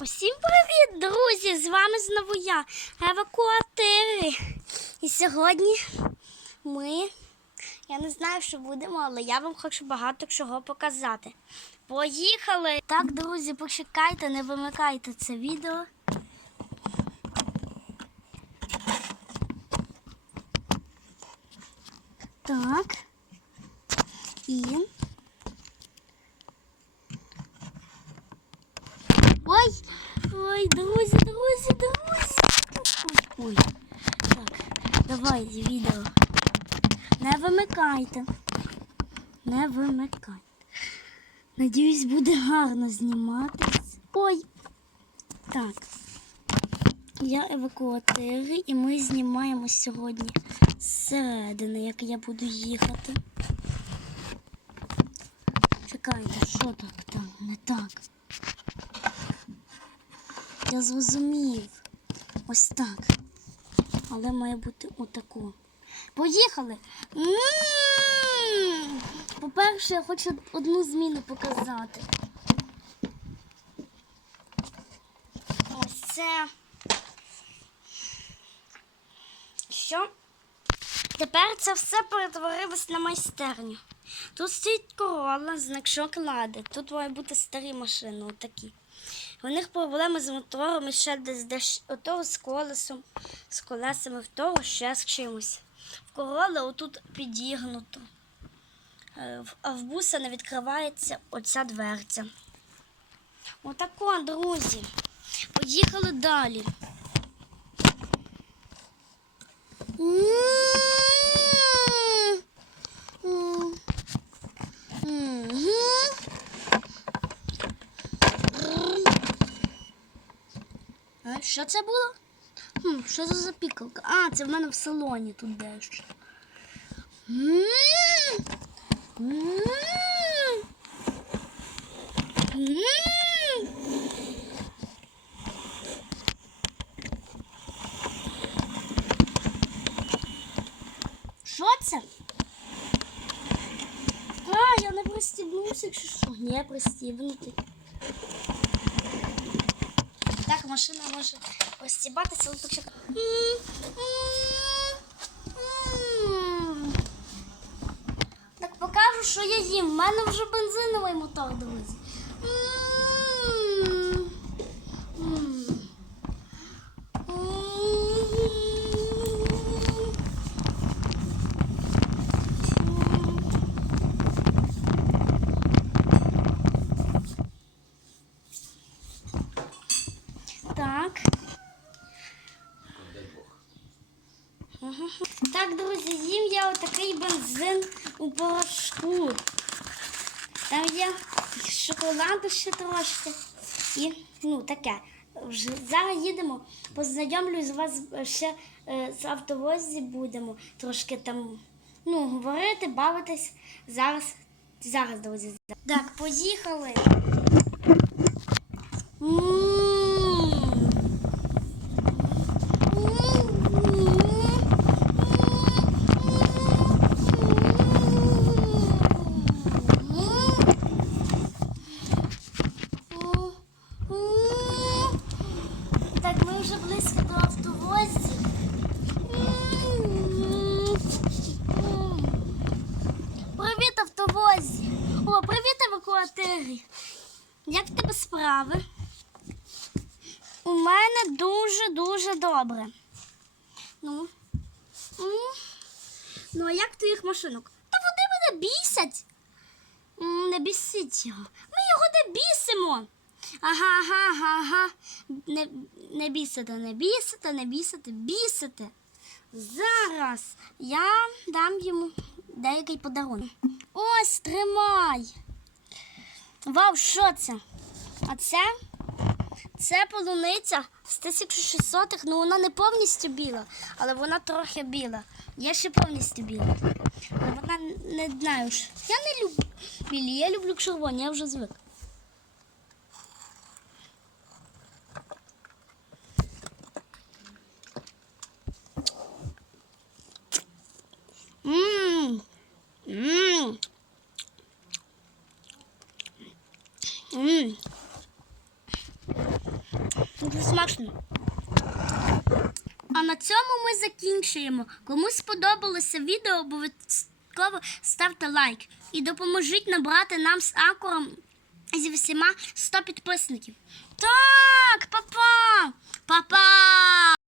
Усім привіт, друзі! З вами знову я, евакуатири. І сьогодні ми, я не знаю, що будемо, але я вам хочу багато чого показати. Поїхали! Так, друзі, почекайте, не вимикайте це відео. Так. І. Ой, друзі, друзі, друзі. Ой, ой. Так, давайте відео. Не вимикайте. Не вимикайте. Надіюсь, буде гарно зніматись. Ой. Так. Я евакуатири і ми знімаємо сьогодні зсередини, як я буду їхати. Чекайте, що так там не так? Я зрозумів. Ось так. Але має бути отако. Поїхали! По-перше, я хочу одну зміну показати. Ось це. Що? Тепер це все перетворилось на майстерню. Тут стоїть корола, значок лади. Тут мають бути старі машини, отакі. У них проблеми з мотором і ще десь десь того з колесом, з колесами, в того ще з чимось. В короли отут підігнуто. Е, А в буса не відкривається оця дверця. Отако, друзі. Поїхали далі. Що це було? Хм, що за пікалка? А, це в мене в салоні тут дещо. Що це? А, я не пристібнувся, чи що? Не пристібнутий. Так, машина може пристібатися, але так. Так покажу, що я їм. У мене вже бензиновий мотор, друзі. Так. Так, друзі, їм я отакий бензин у порошку. Там є шоколаду ще трошки. І ну таке. Вже зараз їдемо, познайомлюсь з вас ще е, з автовозі будемо трошки там ну, говорити, бавитись. Зараз, зараз, друзі. Так, поїхали. М. Так, ми вже близько до автовозів. Привіт, автовозі! О, привіт, евакуатири! Як в тебе справи? У мене дуже-дуже добре. Ну. Ну, а як твоїх машинок? Та вони мене бісять. Не бісіть його. Ми його не бісимо. Ага, ага, ага, ага. Не, не бісите, не бісите, не бісите, бісите. Зараз я дам йому деякий подарунок. Ось, тримай. Вау, що це? А це? Це полуниця з 1600-х, ну вона не повністю біла, але вона трохи біла. Я ще повністю біла. Але вона не знаю. Я не люблю білі, я люблю червоні, я вже звик. Дуже смачно. А на цьому ми закінчуємо. Кому сподобалося відео, обов'язково ставте лайк і допоможіть набрати нам з акуром зі всіма 100 підписників. Так, папа! Папа!